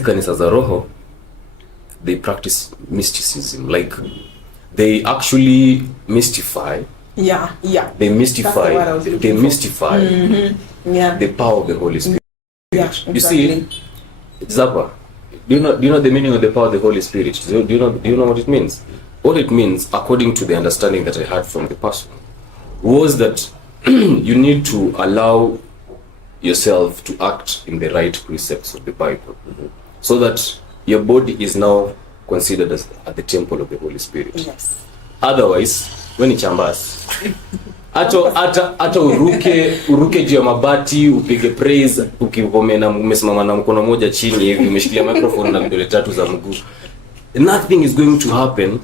kanisa za roho, they practice mysticism, like they actually mystify. They mystify the power of the Holy Spirit. Yeah, exactly. You see, Zappa, do you know the meaning of the power of the Holy Spirit? Do you know what it means? All it means, according to the understanding that I had from the person, was that you need to allow yourself to act in the right precepts of the Bible, so that your body is now considered as at the temple of the Holy Spirit. Yes. Otherwise, when it's chambas, hata uruke juu ya mabati upige praise ukivomena umesimama na mkono moja chini hivi umeshikilia microphone na vidole tatu za mguu, nothing is going to happen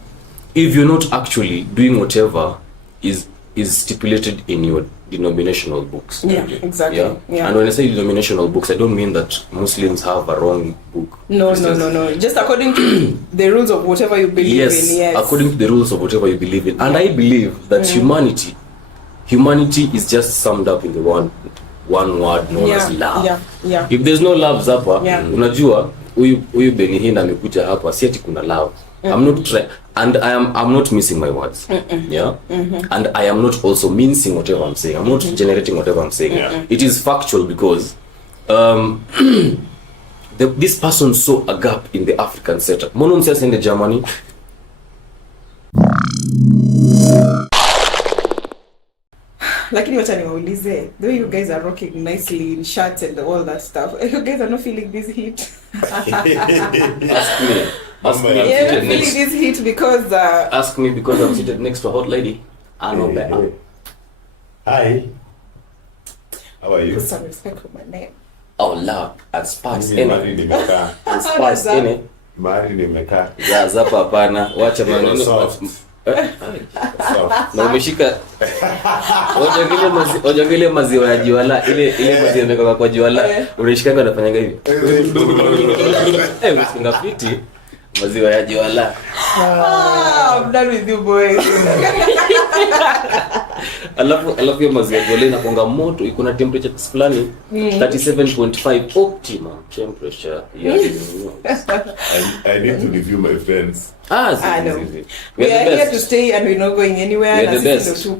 if you're not actually doing whatever is stipulated in your denominational books. Yeah, exactly. Yeah. And when I say denominational books, I don't mean that Muslims have a wrong book. No. Just according to the rules of whatever you believe in. Yes, according to the rules of whatever you believe in. And I believe that humanity is just summed up in the one word known as love. Yeah. If there's no love hapa, unajua huyu Hinn amekuja hapa si ati kuna love. I'm not trying, and I'm not missing my words. And I am not also mincing whatever I'm saying. I'm not generating whatever I'm saying. It is factual because this person saw a gap in the African setup. Mono msiasa in Germany. Lakini wacha niwaulize, though you guys are rocking nicely in shirts and all that stuff, you guys are not feeling this heat? Ask me. Yeah, I'm feeling this heat because ask me because I'm seated next to a hot lady. I know better. Hi. How are you? Put some respect for my name. Oh, love and sparks in Mari nimekaa. it. Sparks in it. Mari nimekaa. Zapa hapana. Wacha maneno. Na umeshika ojangile maziwa ya jiwala ile maziwa yametoka kwa jiwala unashikanga unafanyanga hivi unasinga fiti maziwa ya jiwala. I'm done with you boys. Alafu ya maziwa ya jiwala inakuanga moto, iko na temperature fulani 37.5 optimum temperature. I need to review my friends. I know. We are here to stay and we're not going anywhere. We are the best. So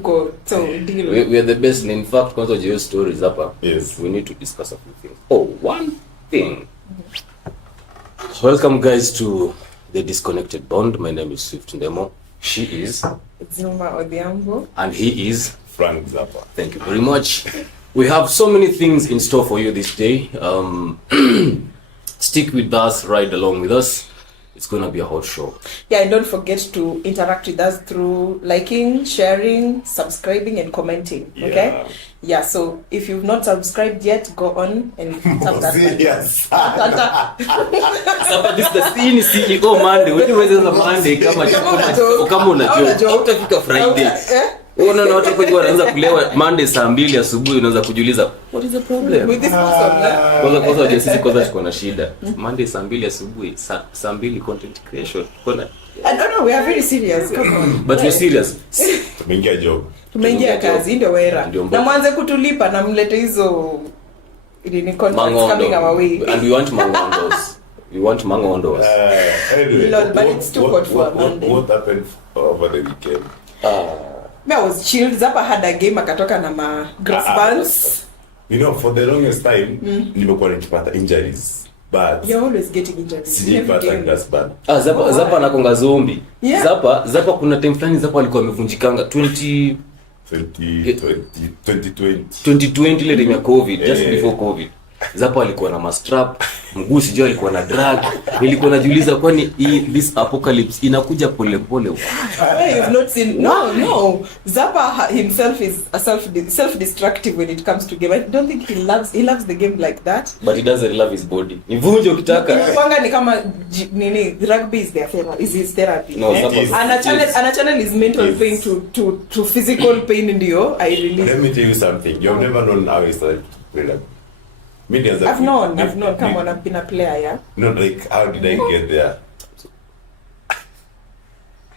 deal. We are the best. And in fact, kwanza your stories hapa. Yes. We need to discuss a few things. One thing. Welcome guys to The Disconnected Bond. My name is Swift Ndemo. She is Zuma Odhiambo. and he is Frank Zappa. Thank you very much. We have so many things in store for you this day. Stick with us, ride along with us. It's gonna be a hot show. Yeah, and don't forget to interact with us through liking, sharing, subscribing, and commenting. Okay? Yeah, so if you've not subscribed yet, go on and tap that button. Yes. Sasa this the CEO Monday. Wewe unaweza Monday kama unajua utafika Friday. Unaona watu kwa wanaanza kulewa Monday saa 2 asubuhi, unaanza kujiuliza what is the problem with this person? Kwanza sisi tuko na shida. Monday saa 2 asubuhi, saa 2 content creation. I don't know, we are very serious. Come on. But we're serious. Tumeingia job. Tumeingia kazi ndio wera. Na mwanze kutulipa na mlete hizo ili contracts coming our way. And we want mangondos. We want mangondos. Anyway, Lord, but it's too hot for Monday. What happened over the weekend? I was chilled. Zappa had a game akatoka na ma grass bands. You know, for the longest time, nimekuwa nikipata injuries. But you're always getting injuries. sijipata grass band. Zappa anakonga zombie. Yeah. Zappa kuna time fulani Zappa alikuwa amevunjikanga 2020 ile time ya COVID, just before COVID. Zappa alikuwa na mastrap, mguu sijui alikuwa na drag. Nilikuwa najiuliza kwani this apocalypse inakuja pole pole. You've not seen no. Zappa himself is a self-destructive when it comes to game. I don't think he loves the game like that. But he doesn't love his body. Nivunje ukitaka. Kwanga ni kama rugby is their therapy. Is his therapy. No, Ana channel is mental pain to physical pain ndio I release. Let me tell you something. You've never known how it's like rugby. I've known. Come on, I've been a player, yeah. No, like how did I get there?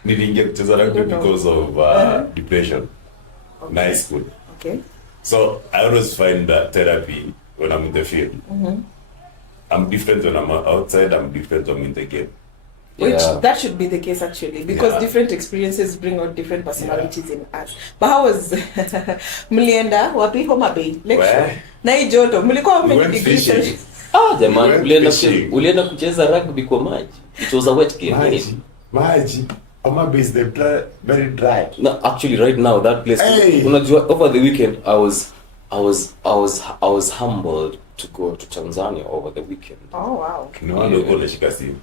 Didn't get to rugby because of depression. Okay. Nice school. Okay. So I always find that therapy when I'm in the field. I'm different when I'm outside, I'm different when I'm in the game. Which Yeah. that should be the case actually, because Yeah. different experiences bring out different personalities in us. But how was mlienda wapi Homa Bay lecture? Where? Na hii joto mlikuwa how We many went degrees fishing. Celsius? Jamani, We went fishing. ulienda kucheza rugby kwa maji. It was a wet game. Maji. Homa Bay is very dry. No, actually right now that place, Hey. unajua, over the weekend I was humbled to go to Tanzania over the weekend. Oh wow. Ni wale uko unashika simu.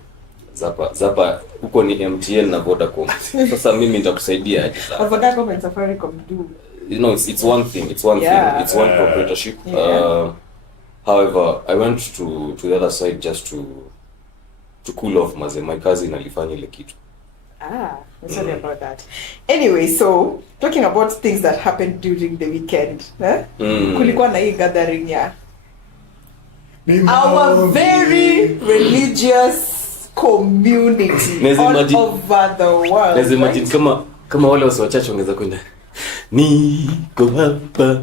Zapa huko ni MTN na Vodacom. Sasa mimi nitakusaidia aje Zapa? Vodacom and Safaricom do. You know, it's one thing. It's one Yeah. thing. It's one proprietorship. Yeah. However, I went to the other side just to cool off. My cousin alifanya ile kitu. I'm sorry about that. Anyway, so talking about things that happened during the weekend, kulikuwa na hii gathering ya our very religious community Naweza all imagine- over the world. Naweza imagine right? kama wale wasi wachache wangeza kwenda niko hapa.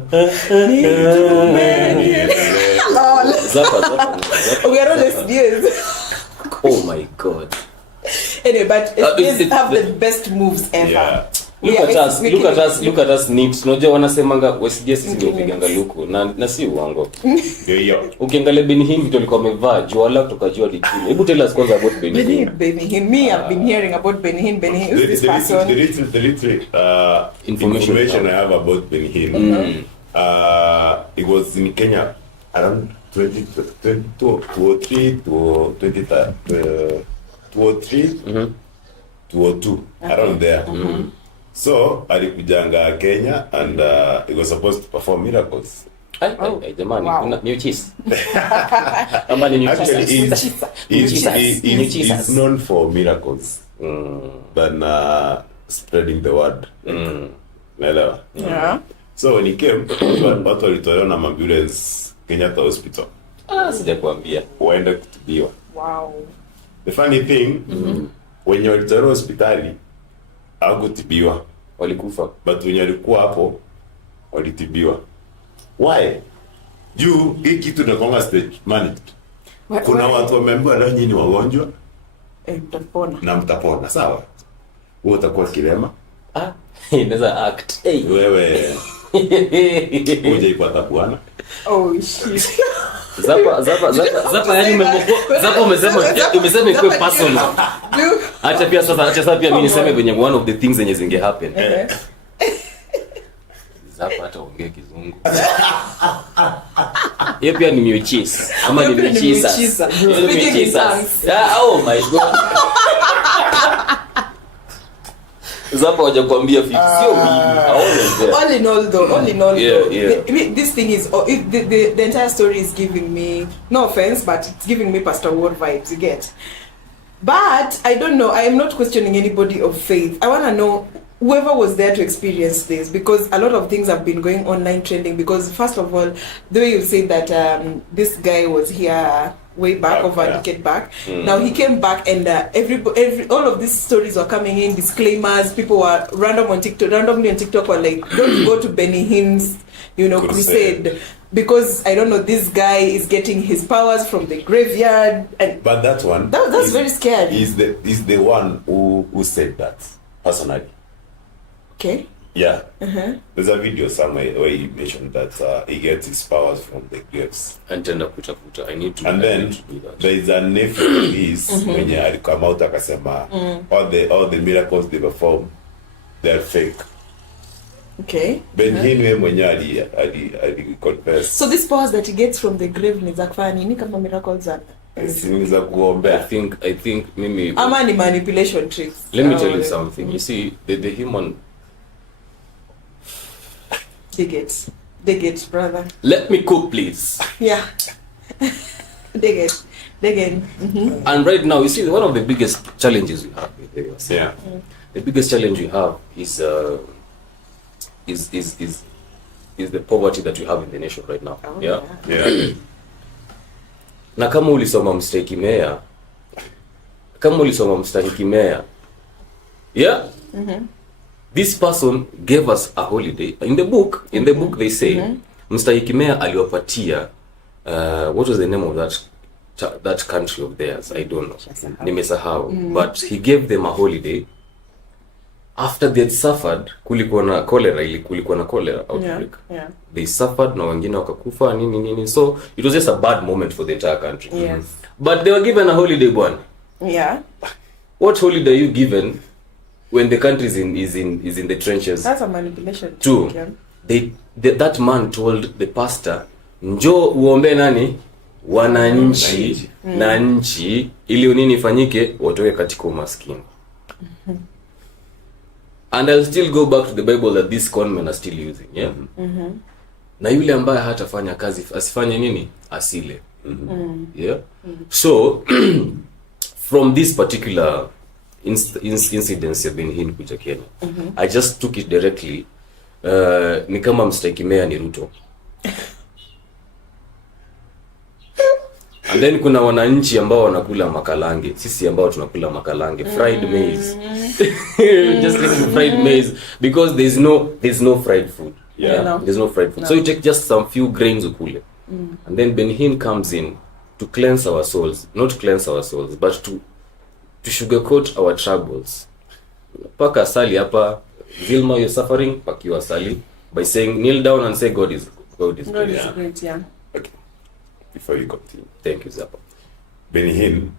Lol. Zapa. We are all lesbians. Oh my God. Anyway, but it's- these have the best moves ever. Yeah. Look We at are us, making- look at us neat. Unajua wanasemanga wasije sisi ndio piganga luku na si uongo. Ndio hiyo. Ukiangalia Benny Hinn ndio alikuwa amevaa jua la kutoka jua ditini. Hebu tell us kwanza about Benny Hinn. Benny Hinn. Me, I've been hearing about Benny Hinn. Benny Hinn is this person. The little Information information I have about Ben Hinn. It was in Kenya around 2003 to 2002, around there. So alikujanga Kenya and he was supposed to perform miracles. Ai jamani, Wow. kuna new cheese. Ama ni new Actually, cheese. he's known for miracles than spreading the word. Naelewa. Yeah. So when he came, watu walitolewa na ambulance Kenyatta Hospital Sijakwambia. waende kutibiwa. Wow. The funny thing, wenye walitolewa hospitali hawakutibiwa, Walikufa. but wenye walikuwa hapo walitibiwa. Why? Juu hii kitu inakuanga stage managed. Kuna watu wameambiwa leo nyinyi ni wagonjwa mtapona. na mtapona, sawa? Wewe utakuwa kilema, Inaweza act. Hey. wewe hujaipata bwana. Oh shit. Zapa yani Zapa umesema ikuwe personal. Acha sasa pia mimi niseme venye one of the things zenye zinge happen. Zapa hata ongea kizungu. Yeye pia ni miuchis. Ama ni miuchisa. Speaking in tongues. Oh my God. Zapa hajakwambia fix. Sio mimi. All in all though, Yeah. this thing is, the entire story is giving me, no offense, but it's giving me Pastor Ward vibes, you get. But I don't know, I am not questioning anybody of faith. I want to know whoever was there to experience this, because a lot of things have been going online trending, because first of all, the way you say that this guy was here way back, over a decade back. Now he came back and all of these stories were coming in, disclaimers, people were randomly on TikTok were like, don't go to Benny Hinn's, crusade, because I don't know, this guy is getting his powers from the graveyard, and But that one, that's very scary. He's the one who said that personally. Okay. Yeah. There's a video somewhere where he mentioned that he gets his powers from the graves. And I need to. And then do that. there is a nephew of his mwenye alikama out akasema all the miracles they perform, they're fake. Okay. Ben Hinn mwenye ali confess. So these powers that he gets from the grave ni za kufanya nini kama miracles are? Simiza kuombea. I think mimi. Ama ni manipulation tricks. Let me tell you something. You see, the human. Dig it, brother. Let me cook, please. Yeah. Dig in. And right now, you see, one of the biggest challenges we have with this. Yeah. The biggest challenge we have is the poverty that we have in the nation right now. Oh, yeah. Yeah. Na kama ulisoma mstahiki meya. Yeah. This person gave us a holiday. In the book they say, mstahiki meya aliwapatia what was the name of that that country of theirs, I don't know, nimesahau, but he gave them a holiday after they had suffered. Kulikuwa na cholera outbreak. They suffered na wengine wakakufa nini, so it was just a bad moment for the entire country. But they were given a holiday, bwana. What holiday are you given when the country is in the trenches? That's a manipulation. Two, that man told the pastor, njoo uombe nani wananchi na nchi ili nini ifanyike, watoke katika umaskini. And I'll still go back to the Bible that these conmen are still using, na yule ambaye hatafanya kazi asifanye nini, asile. So from this particular incidents have been Hinn kuja Kenya, I just took it directly. Ni kama mstahiki mayor ni Ruto. And then kuna wananchi ambao wanakula makalange, sisi ambao tunakula makalange, fried maize. Just like fried maize, because there's no fried food. There's no fried food. So you take just some few grains ukule. And then Hinn comes in to cleanse our souls, not cleanse our souls, but to sugarcoat our troubles. Paka asali hapa, Vilma, you're suffering, pakiwa asali by saying kneel down and say God is great. Okay. Before you continue, thank you, Zappa. Hinn,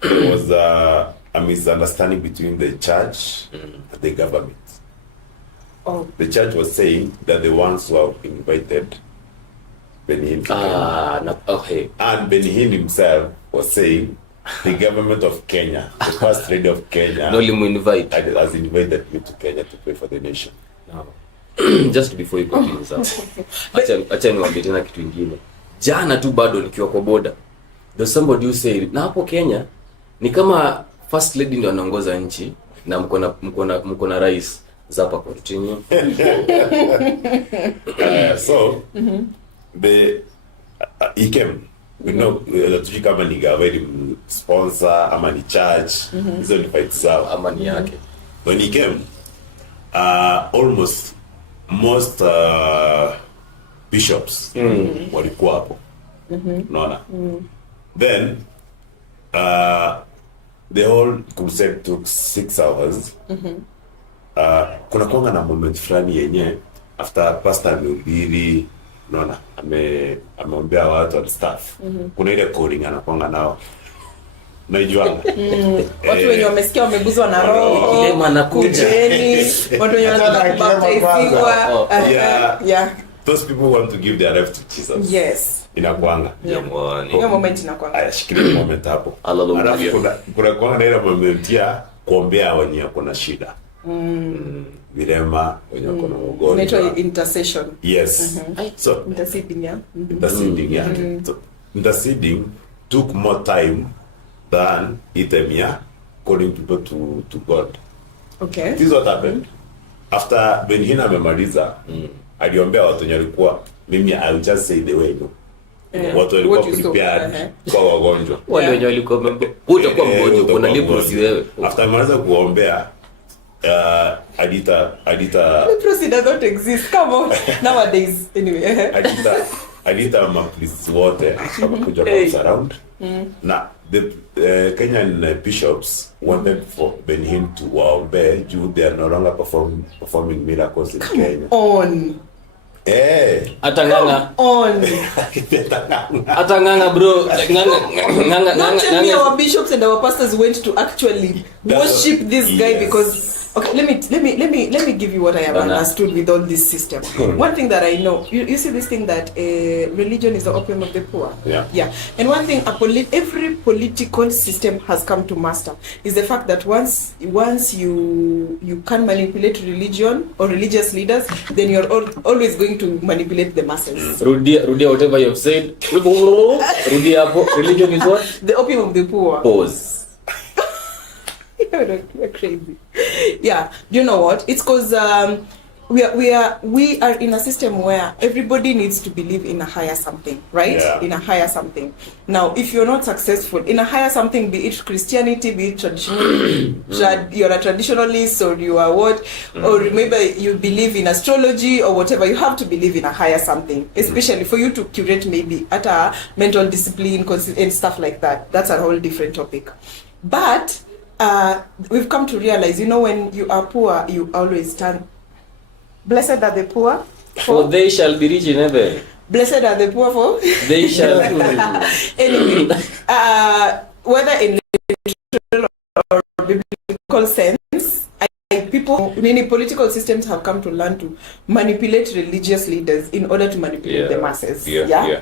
there was a misunderstanding between the church and the government. The church was saying that the ones who have invited Hinn to Kenya. And Hinn himself was saying the government of Kenya, the first lady of Kenya, has invited me to Kenya to pray for the nation. Just before you continue, Zappa, acha niwaambie tena kitu kingine. Jana tu bado nikiwa kwa boda, there's somebody who said, na hapo Kenya ni kama first lady ndio anaongoza nchi na mko na rais. Zappa, continue. So he came, you know, tujui kama ni government sponsor ama ni church, hizo ni fight zao ama ni yake. When he came, almost most bishops walikuwa hapo. Unaona? Then the whole crusade took 6 hours. Kuna kuanga na moment fulani yenye after pastor amehubiri, unaona, ameombea watu and stuff. Kuna ile calling anakuanga nao. Unaijuanga? Watu wenye wamesikia wameguzwa na roho, kilema anakuja. Watu wenye wanataka kubaptiziwa. Those people want to give their life to Jesus. Yes. Inakuanga. Hiyo moment inakuanga. Aya, shikilia moment hapo. Hallelujah. Kuna kuanga na ile moment ya kuombea wenye kuna shida. Vilema wenye kuna ugonjwa. Inaitwa intercession. Yes. So interceding took more time than itemia calling people to God. Okay. This is what happened. After Hinn amemaliza, aliombea watu wenye walikuwa, mimi I will just say the way you. Watu walikuwa prepared kwa wagonjwa. Wale wenye walikuwa utakuwa mgonjwa, kuna lipo si wewe. After amaliza kuombea, Adita leprosy does not exist, come on nowadays anyway. Adita mapriest wote wakakuja kwa around. Na the Kenyan bishops wanted for Hinn to waombe juu they are no longer performing miracles in Kenya. Atanganga on. Atanganga bro, nganga. Not tell me our bishops and our pastors went to actually worship this guy because okay, let me give you what I have understood with all this system. One thing that I know, you see this thing that religion is the opium of the poor. Yeah. And one thing every political system has come to master is the fact that once you can manipulate religion or religious leaders, then you're always going to manipulate the masses. Rudia, whatever you have said. Rudia, religion is what? The opium of the poor. Pause. You're crazy. Yeah, do you know what? It's because we are in a system where everybody needs to believe in a higher something, right? Yeah. In a higher something. Now, if you're not successful in a higher something, be it Christianity, be it traditional, you're a traditionalist, or you are what, or maybe you believe in astrology or whatever, you have to believe in a higher something, especially for you to curate maybe at a mental discipline and stuff like that. That's a whole different topic. But we've come to realize, when you are poor, you always stand. Blessed are the poor, for they shall be rich in heaven. Blessed are the poor, for they shall. Anyway, whether in literal or biblical sense, many political systems have come to learn to manipulate religious leaders in order to manipulate the masses. Yeah.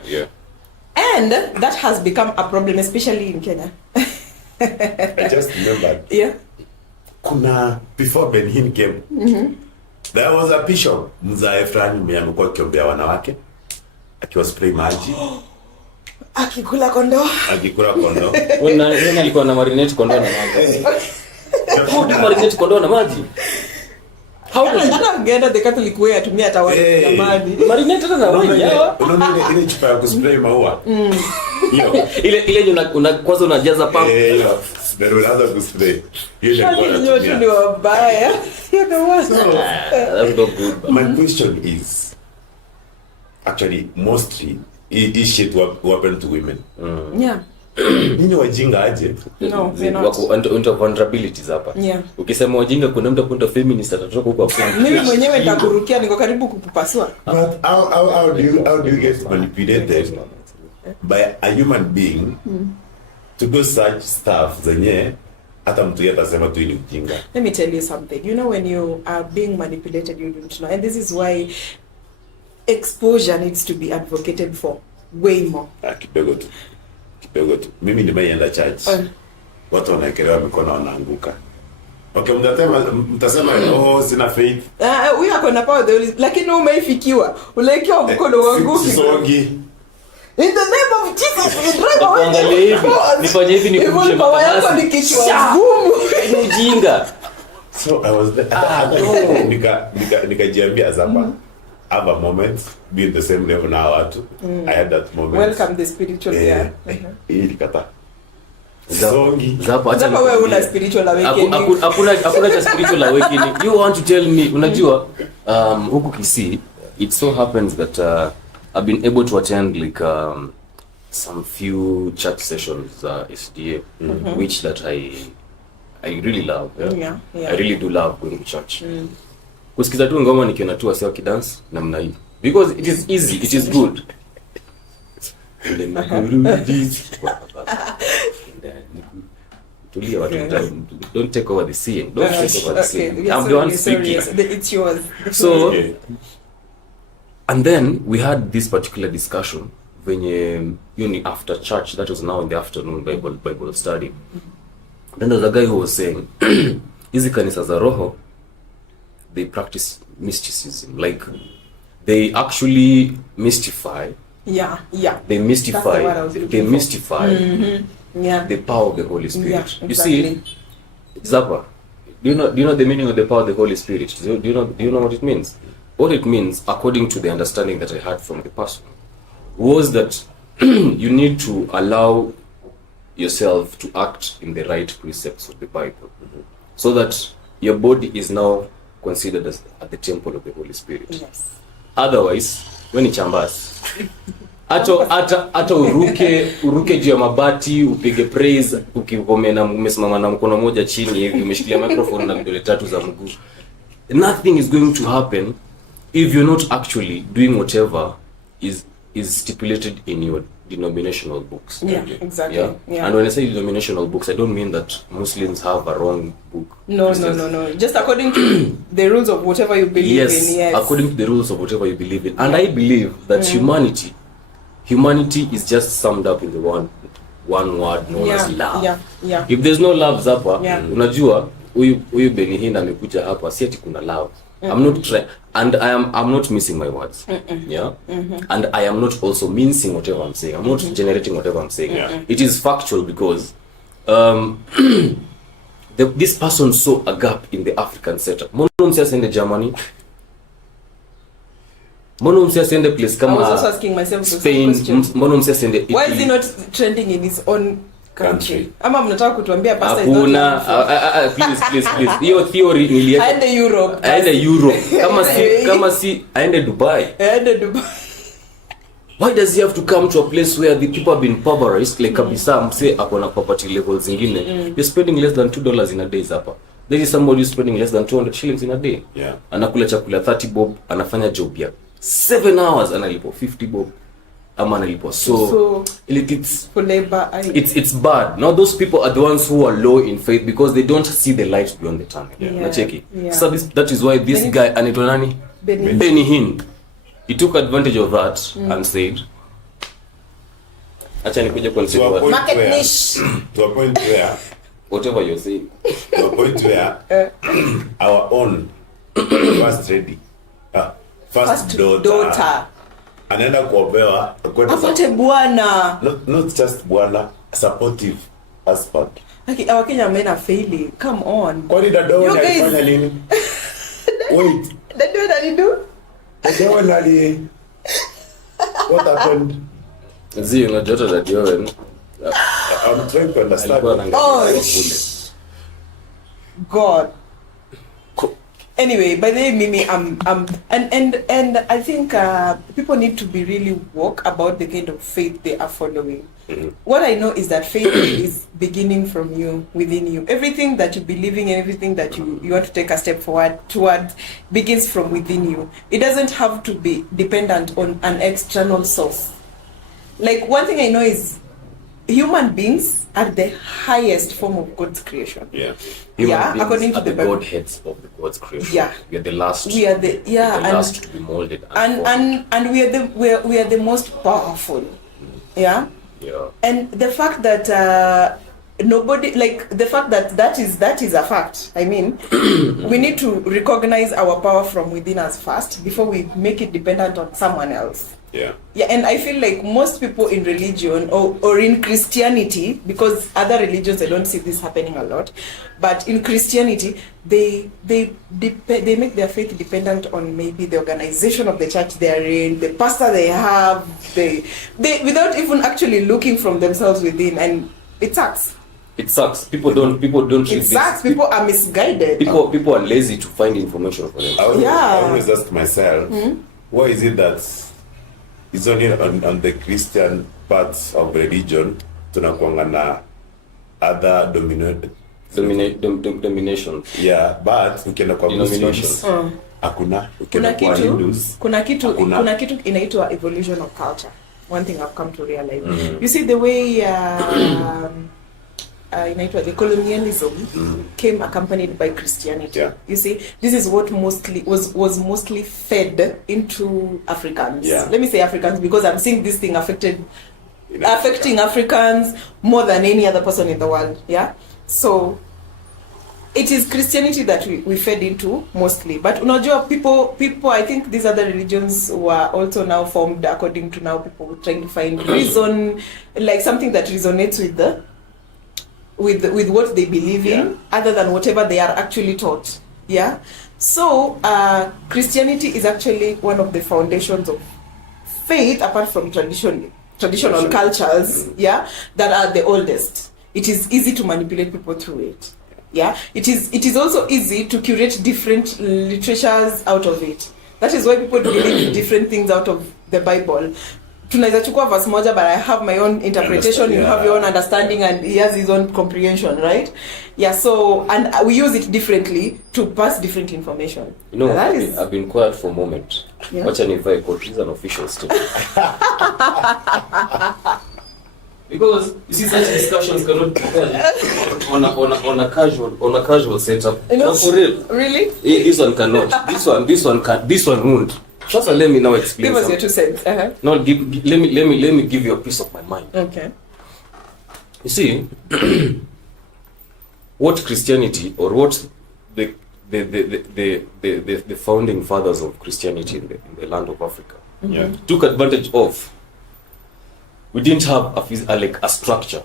And that has become a problem, especially in Kenya. I just remembered. Yeah. Before Hinn came, there was a bishop mzae fulani mwenye amekuwa akiombea wanawake akiwa spray maji akikula kondoo. Wewe alikuwa na marinate kondoo na maji. How do you marinate kondoo na maji? How do you hata the Catholic way atumia hata wale na maji. Marinate na maji. Unaona ile chupa ya kuspray maua. Hiyo. Ile kwanza unajaza pump. Ndio unaanza kuspray. Hiyo ni wabaya. That's not good. My question is, actually, mostly, is shit what happened to women? Yeah. Ninyi wajinga aje? No, they're not. Wako vulnerabilities hapa. Yeah. Ukisema wajinga kuna mtu akwenda feminist atatoka huko hapo. Mimi mwenyewe nitakurukia, niko karibu kukupasua. But how do you get manipulated by a human being to do such stuff zenye hata mtu yeye atasema tu ni ujinga? Let me tell you something. When you are being manipulated, you don't know. And this is why exposure needs to be advocated for way more. Kidogo tu. Mimi nimeenda church. Watu wanaekelewa mikono wanaanguka. Okay, mtasema sina faith. We are gonna power the Holy, lakini umeifikiwa. Ulekewa mkono wangu. In the name of Jesus, we drive away. Angalia hivi. Nifanye hivi nikumbushe power yako ni kichwa ngumu. Ni ujinga. So I was there. Nikajiambia zapa. Have a moment, be in the same level now. I had that moment. Welcome the spiritual year. Ilikata. Zapa wewe una spiritual awakening. Hakuna cha spiritual awakening. You want to tell me, unajua huku Kisii, it so happens that I've been able to attend like some few church sessions SDA, which that I really love. Yeah? I really do love going to church. Kusikiza tu ngoma nikiona tu wasi wakidance namna hii, because it is easy, it is good. Tulia watu, don't take over the scene. Don't take over the scene. I'm the one speaking. It's yours. So, and then we had this particular discussion when after church, that was now in the afternoon Bible study. Then there's a guy who was saying, hizi kanisa za roho, they practice mysticism. Like, they actually mystify. Yeah. They mystify the power of the Holy Spirit. Yeah, exactly. You see, Zapa, do you know the meaning of the power of the Holy Spirit? Do you know what it means? What it means, according to the understanding that I had from the person, was that you need to allow yourself to act in the right precepts of the Bible, so that your body is now considered as at the temple of the Holy Spirit. Yes. Otherwise, when it's chambas, hata uruke juu ya mabati upige praise ukivomena umesimama na mkono moja chini hivi umeshikilia microphone na vidole tatu za mguu, nothing is going to happen if you're not actually doing whatever is stipulated in your denominational books. Yeah, exactly. Yeah. And when I say denominational books, I don't mean that Muslims have a wrong book. No. Just according to the rules of whatever you believe in. Yes, according to the rules of whatever you believe in. And I believe that humanity is just summed up in the one word known as love. Yeah. If there's no love hapa, unajua huyu Hinn amekuja hapa si ati kuna love. I'm not trying, and I'm not missing my words. Yeah. And I am not also mincing whatever I'm saying. I'm not generating whatever I'm saying. It is factual because this person saw a gap in the African setup. Monons in the Germany, Mbona msi asiende place I was also kama asking myself the same Spain? question. Mbona msi asiende Italy? Why is he not trending in his own country? Ama mnataka kutuambia pasta is not Hakuna, please. Hiyo theory niliacha. aende Europe. Aende Europe. Kama si aende Dubai. Aende Dubai. Why does he have to come to a place where the people have been impoverished, like kabisa mse akona property levels zingine? You're spending less than $2 in a day hapa. There is somebody who's spending less than 200 shillings in a day. Yeah. Anakula chakula 30 bob, anafanya job ya 7 hours, analipo 50 bob. Ama analipo. So it's for labor. It's bad. Now those people are the ones who are low in faith because they don't see the light beyond the tunnel. Nacheki. So that is why this guy anaitwa nani? Benny Hinn. He took advantage of that and said, acha nikuje consider market niche. To a point where whatever you're saying. To a point where our own first lady, first daughter anaenda kuobewa apate bwana. Not just bwana, supportive husband. Okay, our Kenya men are failing. Come on. Kwani dada wao alifanya nini? Wait. Dada wao alido? Dada wao ali what happened? Zii unajua dada wao. I'm trying to understand. Oh, God. Anyway, by the way, Mimi, and I think people need to be really woke about the kind of faith they are following. What I know is that faith is beginning from you, within you. Everything that you believe in, everything that you want to take a step forward toward begins from within you. It doesn't have to be dependent on an external source. Like, one thing I know is human beings are the highest form of God's creation. Yeah. According to the Bible. Godheads of the God's creation. Yeah. We are the last. We are the last to be molded. And we are the most powerful. Yeah. Yeah. And the fact that nobody, like, the fact that is a fact. I mean, we need to recognize our power from within us first before we make it dependent on someone else. Yeah. Yeah, and I feel like most people in religion or in Christianity, because other religions I don't see this happening a lot, but in Christianity they make their faith dependent on maybe the organization of the church they're in, the pastor they have, they without even actually looking from themselves within, and it sucks. It sucks. People don't. It sucks. People are misguided. People are lazy to find information for them. I always ask myself, why is it that it's only on the Christian parts of religion tunakuanga na other domination. Yeah, but ukienda kwa Muslims hakuna. Kuna kitu inaitwa evolution of culture. One thing I've come to realize. You see the way the colonialism came accompanied by Christianity. Yeah. You see, this is what was mostly fed into Africans. Yeah. Let me say Africans because I'm seeing this thing affecting Africans more than any other person in the world. Yeah. So it is Christianity that we fed into mostly. But unajua people I think these other religions were also now formed according to now people trying to find reason, like something that resonates with what they believe in, other than whatever they are actually taught. Yeah. So Christianity is actually one of the foundations of faith, apart from traditional cultures, that are the oldest. It is easy to manipulate people through it. Yeah. It is also easy to curate different literatures out of it. That is why people believe in different things out of the Bible. Tunaweza chukua verse moja, but I have my own interpretation, you have your own understanding, and he has his own comprehension, right? Yeah, so, and we use it differently to pass different information. You know, I've been quiet for a moment. Yeah. Watch and invite court is an official statement. Because you see, such discussions cannot be held on a casual setup. No, for real. Really? This one cannot. This one won't. Just let me now explain. Give us your 2 cents. No, let me give you a piece of my mind. Okay. You see, what Christianity or what the founding fathers of Christianity in the land of Africa took advantage of. We didn't have a structure.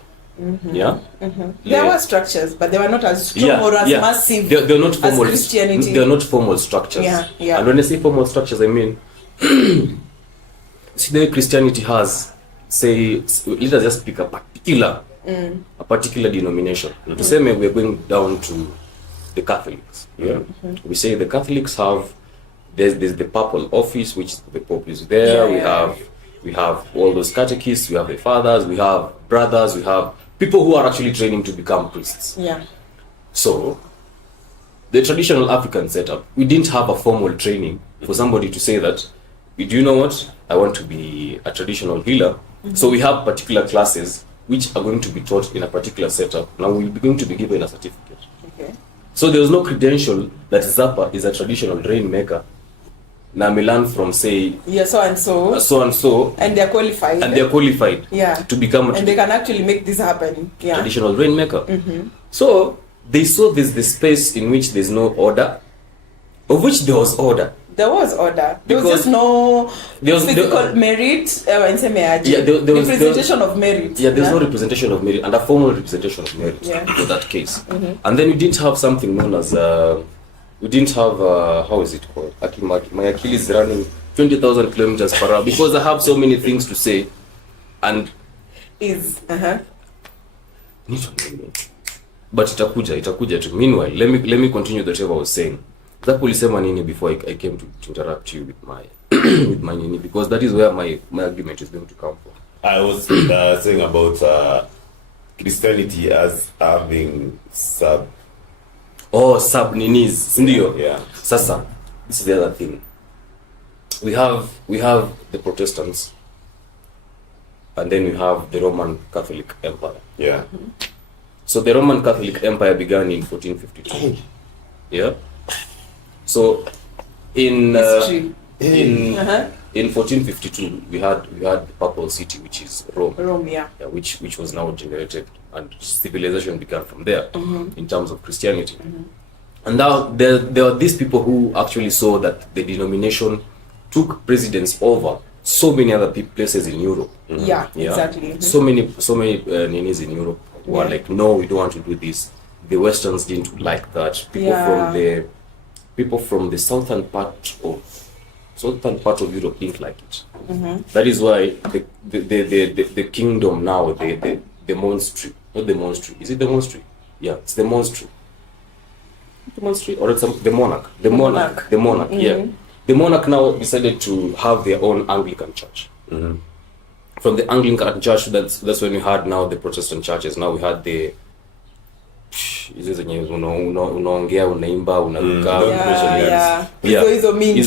Yeah. There were structures, but they were not as strong or as massive. They're not formal. As Christianity. They're not formal structures. Yeah. And when I say formal structures, I mean see the way Christianity has, say, let us just pick a particular denomination. To say we're going down to the Catholics. Yeah, we say the Catholics have there's the papal office, which the Pope is there. We have all those catechists. We have the fathers. We have brothers. We have people who are actually training to become priests. Yeah. So the traditional African setup, we didn't have a formal training for somebody to say that, do you know what, I want to be a traditional healer. So we have particular classes which are going to be taught in a particular setup. Now we're going to be given a certificate. Okay. So there was no credential that Zappa is a traditional rainmaker. Now we learn from, say, so and so, and they're qualified. Yeah. To become and they can actually make this happen. Yeah. Traditional rainmaker. So they saw this space in which there's no order, of which there was order. There was order. There was just no physical merit representation of merit. Yeah, there's no representation of merit and a formal representation of merit for that case. And then we didn't have something known as we didn't have how is it called? My Achilles running 20,000 kilometers per hour because I have so many things to say, and but itakuja tu. Meanwhile, let me continue the whatever I was saying. That ulisema nini before I came to interrupt you with my with my nini, because that is where my argument is going to come from. I was saying about Christianity as having sub ninis, ndio. Yeah. Sasa, this is the other thing. We have the Protestants, and then we have the Roman Catholic Empire. Yeah. So the Roman Catholic Empire began in 1452. Yeah. So in 1452 we had the papal city, which is Rome. Which was now generated, and civilization began from there in terms of Christianity. And now there are these people who actually saw that the denomination took precedence over so many other places in Europe. Yeah, exactly. So many ninis in Europe were like, no, we don't want to do this. The Westerns didn't like that. People from the southern part of Europe didn't like it. That is why the kingdom now, the monastery, not the monastery. Is it the monastery? Yeah, it's the monastery. The monastery, or it's the monarch. The monarch. Yeah. The monarch now decided to have their own Anglican church. From the Anglican church, that's when we had now the Protestant churches. Now we had the hizo zenye unaongea unaimba unaruka hizo mingi.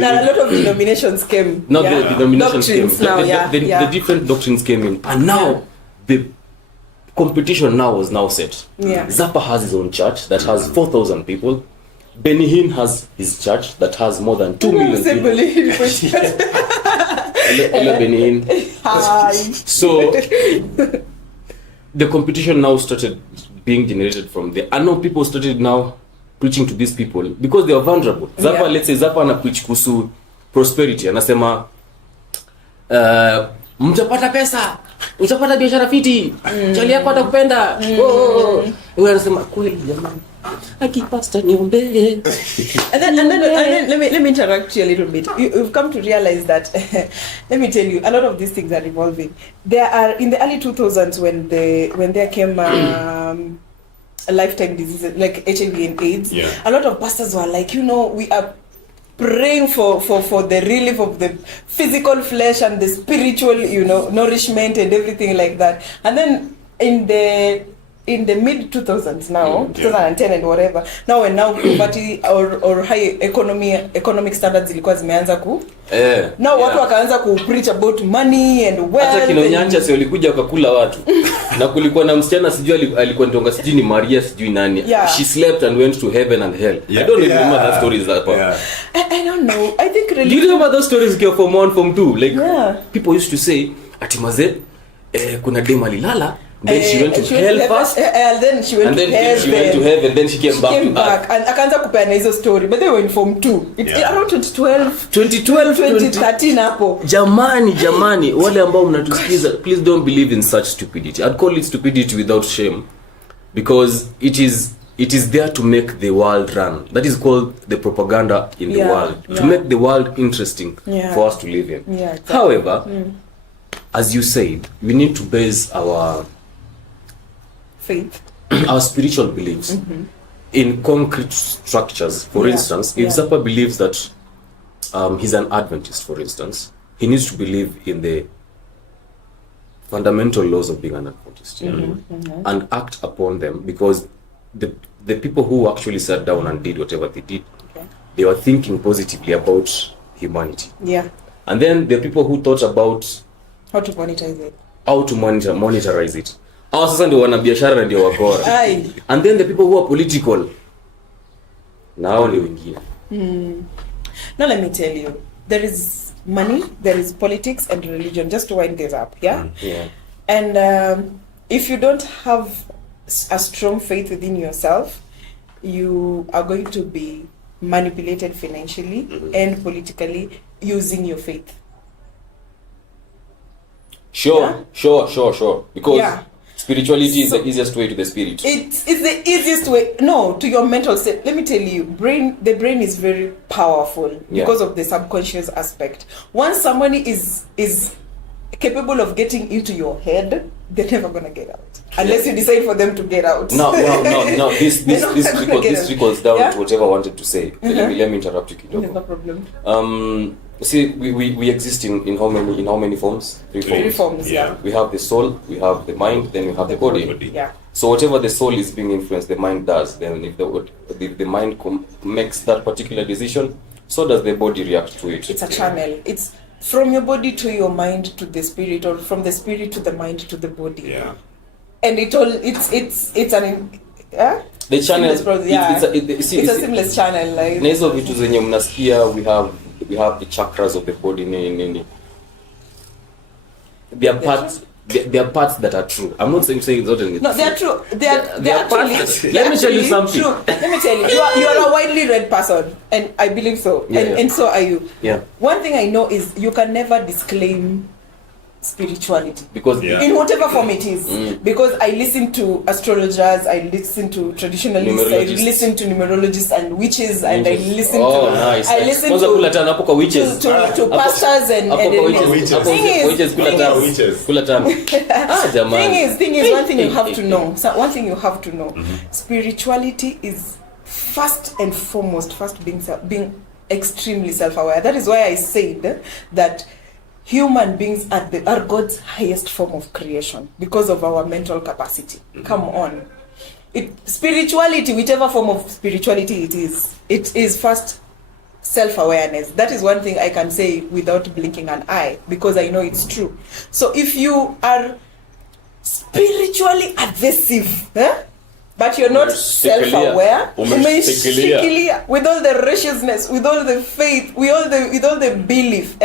Now a lot of denominations came. Now the denominations came. The different doctrines came in, and now the competition was now set. Zappa has his own church that has 4,000 people. Hinn has his church that has more than 2 million people. So the competition now started being generated from there. I know people started now preaching to these people because they are vulnerable. Zappa, let's say Zappa ana preach kuhusu prosperity. Anasema mtapata pesa, utapata biashara fiti, chali yako atakupenda. Wewe anasema kweli jamani. Aki pastor niombe. And then let me interrupt you a little bit. You've come to realize that let me tell you, a lot of these things are evolving. There are in the early 2000s when there came lifetime diseases like HIV and AIDS. A lot of pastors were like, we are praying for the relief of the physical flesh and the spiritual, nourishment and everything like that. And then in the mid 2000s now, 2010 and whatever, now poverty or high economic standards zilikuwa zimeanza now watu wakaanza preach about money and wealth. Hata Kinonyancha si walikuja wakakula watu. Na kulikuwa na msichana sijui alikuwa ndonga sijui ni Maria sijui nani. She slept and went to heaven and hell. I don't remember that stories that part. I don't know. I think really. Do you remember those stories here from 1 from 2? Like people used to say ati maze kuna dema lilala. Then she went to hell first. And then she went to heaven. Then she came back. And akaanza kupeana hizo story. But they were in form 2. It's around 2013 hapo. Jamani, wale ambao mnatusikiza, please don't believe in such stupidity. I'd call it stupidity without shame, because it is it is there to make the world run. That is called the propaganda in the world, to make the world interesting for us to live in. Yeah, exactly. However, as you said, we need to base our faith, our spiritual beliefs in concrete structures. For instance, if Zappa believes that he's an Adventist, for instance, he needs to believe in the fundamental laws of being an Adventist and act upon them, because the people who actually sat down and did whatever they did, they were thinking positively about humanity. Yeah. And then the people who thought about how to monetize it. How to monetize it. Hao sasa ndio wanabiashara na ndio wakora. And then the people who are political, nao ni wengine. Now let me tell you, there is money, there is politics and religion, just to wind this up, yeah? Yeah. And if you don't have a strong faith within yourself, you are going to be manipulated financially and politically using your faith. Sure. Because spirituality is the easiest way to the spirit. It's the easiest way, no, to your mental state. Let me tell you, the brain is very powerful because of the subconscious aspect. Once somebody is capable of getting into your head, they're never gonna get out unless you decide for them to get out. No. This trickles down to whatever I wanted to say. Let me interrupt you, kidogo. No problem. See, we exist in how many forms? Three forms. Yeah. We have the soul, we have the mind, then we have the body. Yeah. So whatever the soul is being influenced, the mind does. Then if the mind makes that particular decision, so does the body react to it. It's a channel. It's from your body to your mind to the spirit, or from the spirit to the mind to the body. Yeah. And it's an the channel. It's a seamless channel. Like na hizo vitu zenye mnasikia, we have the chakras of the body. There are parts that are true. I'm not saying it's not. No, they are true. They are actually. Let me tell you something. True. Let me tell you. You are a widely read person, and I believe so. And so are you. Yeah. One thing I know is you can never disclaim spirituality, because in whatever form it is, because I listen to astrologers, I listen to traditionalists, I listen to numerologists and witches, and I listen to witches to pastors and thing is one thing you have to know. So one thing you have to know, spirituality is first and foremost being extremely self-aware. That is why I said that human beings are God's highest form of creation because of our mental capacity. Come on. Spirituality, whichever form of spirituality it is first self-awareness. That is one thing I can say without blinking an eye, because I know it's true. So if you are spiritually adhesive, but you're not self-aware, with all the righteousness, with all the faith, with all the belief,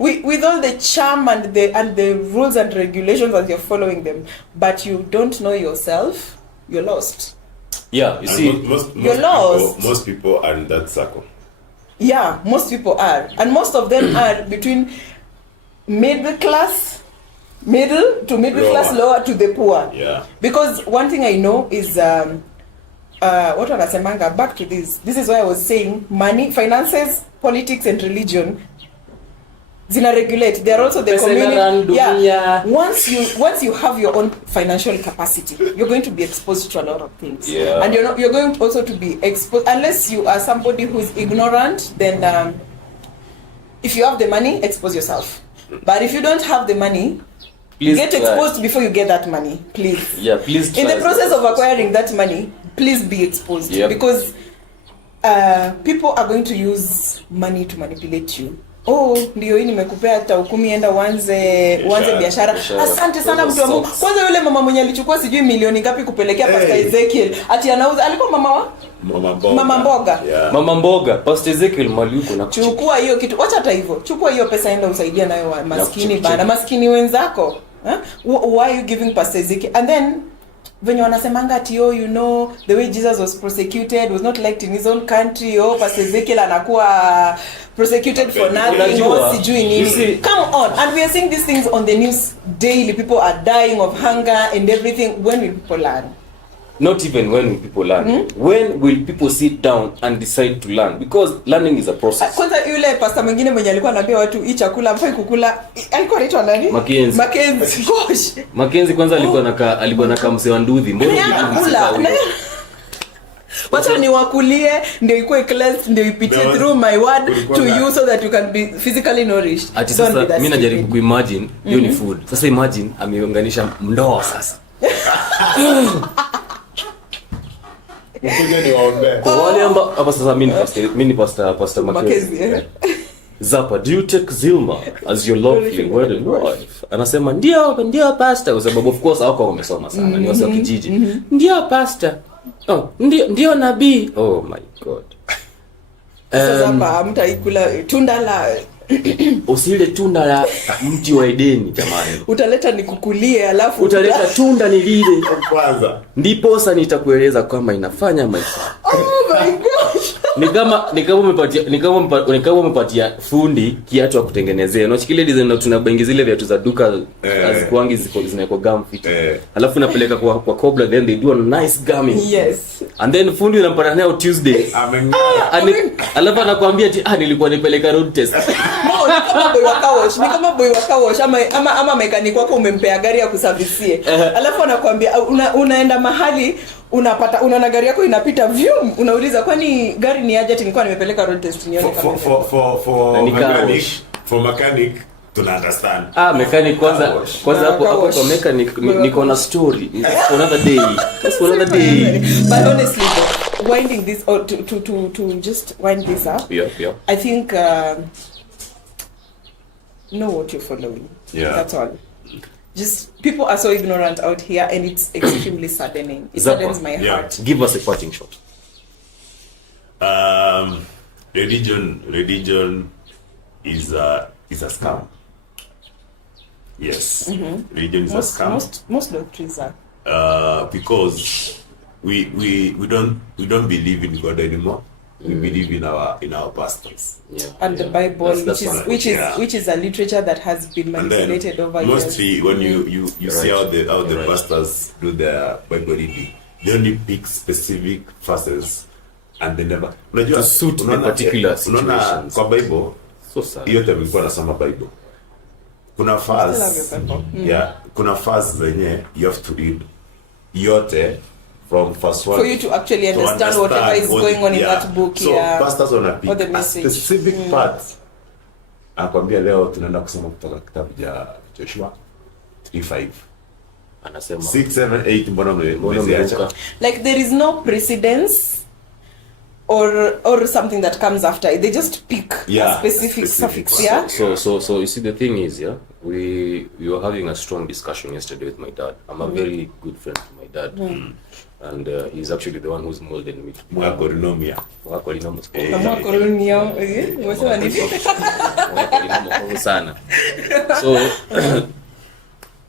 with all the charm and the rules and regulations as you're following them, but you don't know yourself, you're lost. Yeah, you see, you're lost. Most people are in that circle. Yeah, most people are, and most of them are between middle class, lower to the poor. Yeah. Because one thing I know is what wanasemanga, back to this is why I was saying money, finances, politics and religion zina regulate. They are also the community. Yeah. Once you have your own financial capacity, you're going to be exposed to a lot of things. Yeah. And you're going also to be exposed, unless you are somebody who is ignorant. Then if you have the money, expose yourself. But if you don't have the money, please get exposed before you get that money, please. Yeah, please. In the process of acquiring that money, please be exposed. Yep. Because people are going to use money to manipulate you. Ndio hii nimekupea hata 10 enda uanze biashara. Asante sana mtu wangu. Kwanza yule mama mwenye alichukua sijui milioni ngapi kupelekea Pastor Ezekiel, ati anauza, alikuwa mama mboga. Yeah. Mama mboga, Pastor Ezekiel Maliuko na chukua hiyo kitu. Acha hata hivyo. Chukua hiyo pesa, enda usaidia nayo maskini bana, maskini wenzako. Why are you giving Pastor Ezekiel? And then when wanasemanga ati the way Jesus was prosecuted was not liked in his own country, Pastor Ezekiel anakuwa prosecuted for nothing, sijui nini. Come on. And we are seeing these things on the news daily. People are dying of hunger and everything. When will people learn? Not even when will people learn. When will people sit down and decide to learn? Because learning is a process. Kwanza yule pastor mwingine mwenye alikuwa anaambia watu hii chakula mfai kukula, alikuwa anaitwa nani? Mackenzie. Gosh. Mackenzie kwanza alikuwa na mzee wa nduthi. Mbona unakula? Wacha niwakulie ndio ikuwe cleansed, ndio ipitie through my word to you so that you can be physically nourished. Ati sasa mimi najaribu kuimagine hiyo ni food. Sasa imagine ameunganisha ndoo sasa. Kwa wale ambao hapa sasa mimi ni pastor Mackenzie. Zapa, do you take Zilma as your lovely wedded wife? Anasema ndio pastor, kwa sababu of course hawako wamesoma sana, ni wasio kijiji. Ndio pastor. Oh, ndio nabii. Oh my god. Sasa hapa mtaikula tunda la usile tunda la mti wa Edeni jamani. Utaleta nikukulie alafu utaleta tunda ni lile kwanza. Ndipo sasa nitakueleza kama inafanya maisha. Oh my gosh. Ni kama umepatia fundi kiatu wa kutengenezea. Unachikile design tunabengi zile viatu za duka azikuangi ziko gum fit. Alafu unapeleka kwa cobbler, then they do a nice gumming. Yes. And then fundi unampata nayo Tuesday. Alafu anakuambia ati nilikuwa nipeleka road test. Ni kama boy wa kawash ama mechanic wako umempea gari ya kuservice. Alafu anakuambia unaenda mahali unaona gari yako inapita vyum, unauliza kwani gari ni aje? Nilikuwa nimepeleka road test nione kama for mechanic to understand. Mechanic kwanza hapo kwa mechanic niko na story. It's another day. But honestly, winding this or to just wind this up. Yeah. I think know what you're following. Yeah. That's all. Just people are so ignorant out here, and it's extremely saddening. It saddens my heart. Give us a parting shot. Religion is a scam. Yes. Religion is a scam. Most doctrines are. Because we don't believe in God anymore. We believe in our pastors. And the Bible, which is a literature that has been manipulated over years. Mostly when you see how the pastors do their Bible reading, they only pick specific verses and they never to suit the particular situations. Kwa Bible, so sad. Yote mlikuwa nasoma Bible. Kuna verse, kuna verse zenye you have to read yote from first one for you to actually understand whatever is going on in that book. So pastors wanna pick a specific part. Akwambia leo tunaenda kusoma kutoka kitabu cha Joshua 3:5. Anasema 6, 7, 8 mbona mmeziacha? Like there is no precedence or something that comes after. They just pick a specific suffix. So you see, the thing is, we were having a strong discussion yesterday with my dad. I'm a very good friend to my dad. And he's actually the one who's molded me. So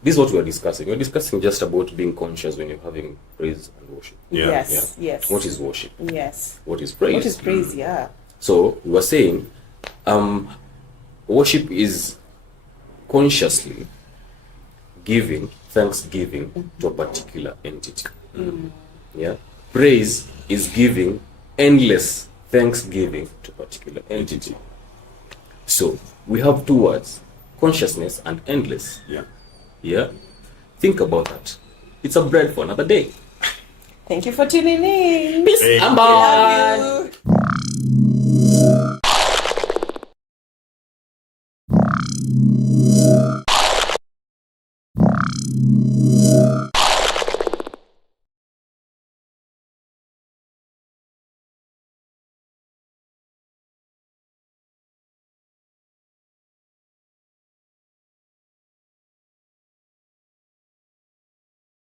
this is what we are discussing. We're discussing just about being conscious when you're having praise and worship. Yes. What is worship? Yes. What is praise? What is praise? Yeah. So we were saying, worship is consciously giving thanksgiving to a particular entity. Yeah. Praise is giving endless thanksgiving to a particular entity. So we have two words: consciousness and endless. Yeah. Think about that. It's a bread for another day. Thank you for tuning in. Peace and bye.